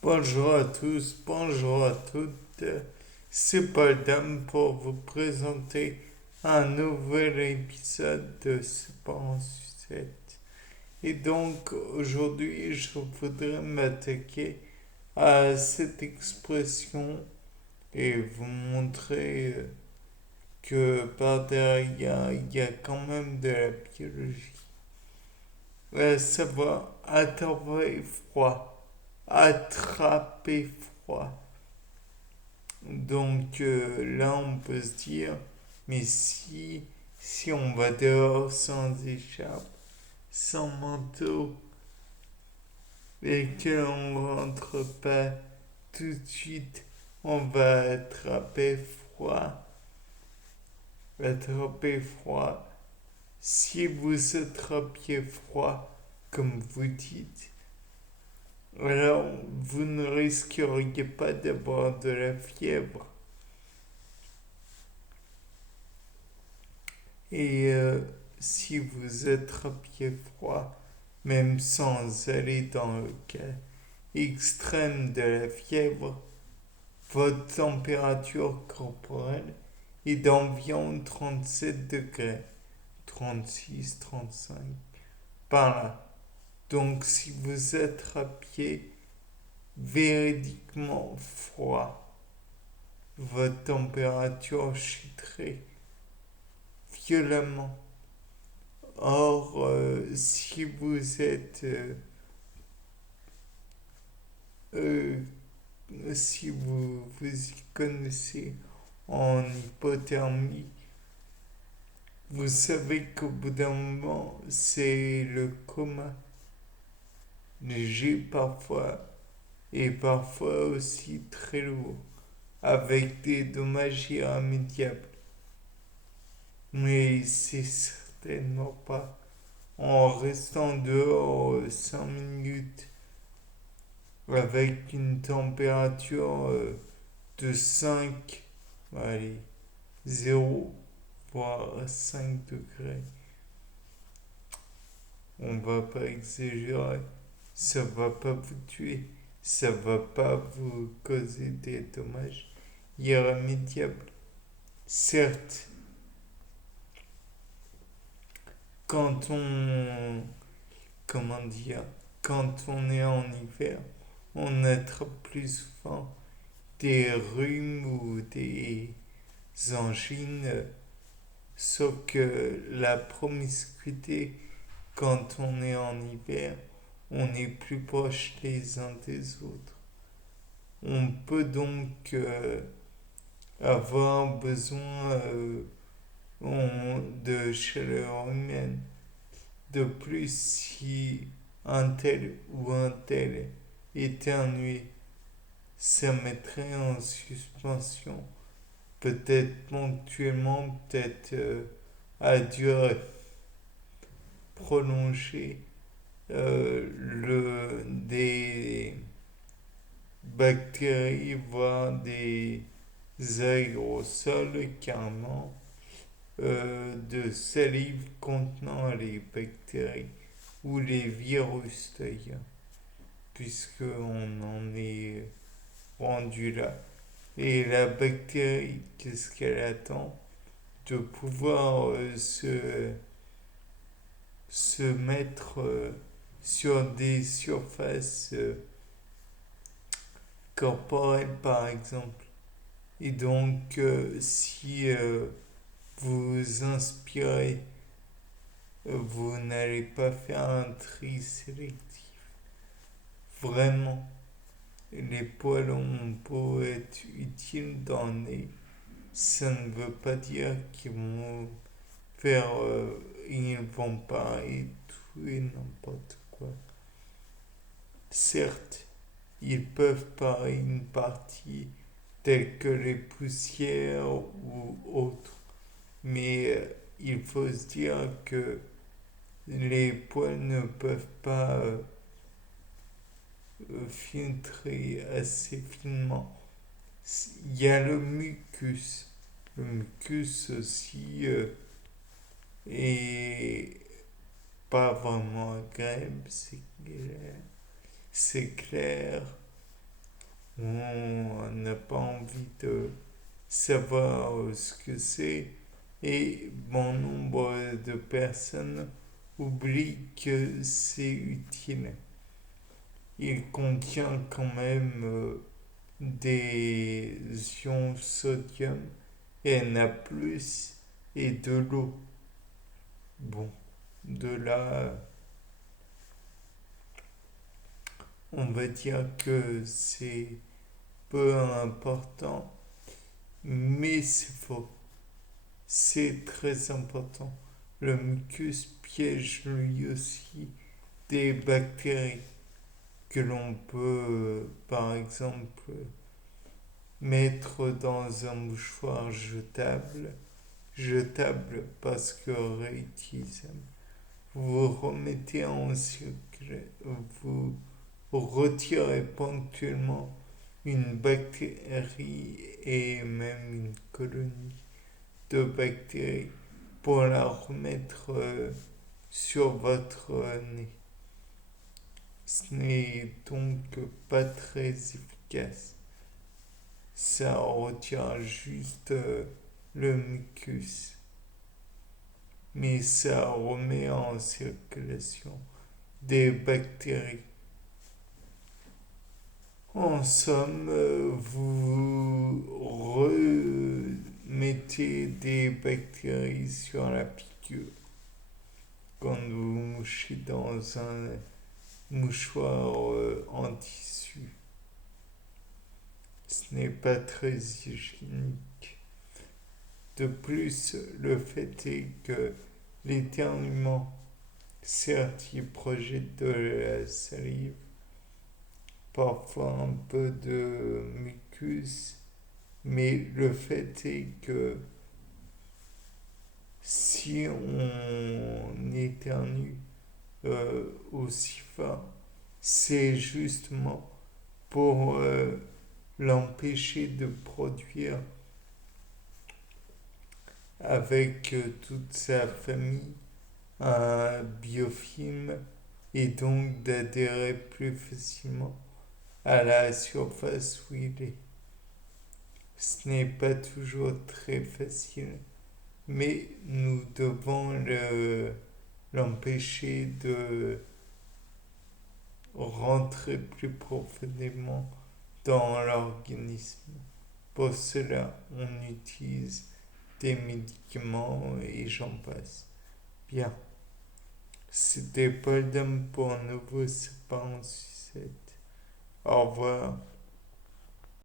Bonjour à tous, bonjour à toutes. C'est Paul Dame pour vous présenter un nouvel épisode de C'est pas en sucette. Et donc aujourd'hui, je voudrais m'attaquer à cette expression et vous montrer que par derrière, il y a quand même de la biologie. Ça va attraper froid, attraper froid. Donc là, on peut se dire, mais si on va dehors sans écharpe, sans manteau, et qu'on ne rentre pas tout de suite, on va attraper froid. Si vous attrapiez froid, comme vous dites, alors vous ne risqueriez pas d'avoir de la fièvre. Et si vous attrapiez froid, même sans aller dans le cas extrême de la fièvre, votre température corporelle est d'environ 37 degrés, 36, 35, par là. Donc si vous attrapiez véridiquement froid, votre température chuterait violemment. Or, si vous êtes euh, si vous y connaissez en hypothermie, vous savez qu'au bout d'un moment, c'est le coma léger parfois et parfois aussi très lourd, avec des dommages irrémédiables. Mais c'est certainement pas en restant dehors 5 minutes avec une température de 5, allez, 0, voire 5 degrés. On va pas exagérer, ça va pas vous tuer, ça va pas vous causer des dommages irrémédiables. Certes, quand on, comment dire, quand on est en hiver, on attrape plus souvent des rhumes ou des angines, sauf que la promiscuité, quand on est en hiver, on est plus proche les uns des autres. On peut donc avoir besoin de chaleur humaine. De plus, si un tel ou un tel éternuait, ça mettrait en suspension, peut-être ponctuellement, peut-être à durée prolongée, des bactéries, voire des aérosols carrément de salive contenant les bactéries ou les virus d'ailleurs, puisqu'on en est rendu là. Et la bactérie, qu'est-ce qu'elle attend? De pouvoir se mettre sur des surfaces corporelles par exemple. Et donc, si vous inspirez, vous n'allez pas faire un tri sélectif. Vraiment, les poils ont beau être utiles dans le nez, ça ne veut pas dire qu'ils vont faire, ils vont pas et tout et n'importe quoi. Certes, ils peuvent parer une partie telle que les poussières ou autres, mais il faut se dire que les poils ne peuvent pas filtrer assez finement. Il y a le mucus. Le mucus aussi est pas vraiment agréable, c'est clair. C'est clair. on n'a pas envie de savoir ce que c'est et bon nombre de personnes oublient que c'est utile. Il contient quand même des ions sodium et Na+, et de l'eau. Bon, de là, on va dire que c'est peu important, mais c'est faux. C'est très important. Le mucus piège lui aussi des bactéries que l'on peut, par exemple, mettre dans un mouchoir jetable parce que réutilisable. Vous remettez en circulation, vous retirez ponctuellement une bactérie et même une colonie de bactéries pour la remettre sur votre nez. Ce n'est donc pas très efficace. Ça retient juste le mucus, mais ça remet en circulation des bactéries. En somme, vous remettez des bactéries sur la piqûre quand vous mouchez dans un mouchoir en tissu. Ce n'est pas très hygiénique. De plus, le fait est que l'éternuement, certes, il projette de la salive, parfois un peu de mucus, mais le fait est que si on éternue aussi fort, c'est justement pour l'empêcher de produire avec toute sa famille un biofilm et donc d'adhérer plus facilement à la surface où il est. Ce n'est pas toujours très facile, mais nous devons l'empêcher de rentrer plus profondément dans l'organisme. Pour cela, on utilise des médicaments et j'en passe. Bien, c'était Paul Dame pour un nouveau Sapin en sucette. Au revoir.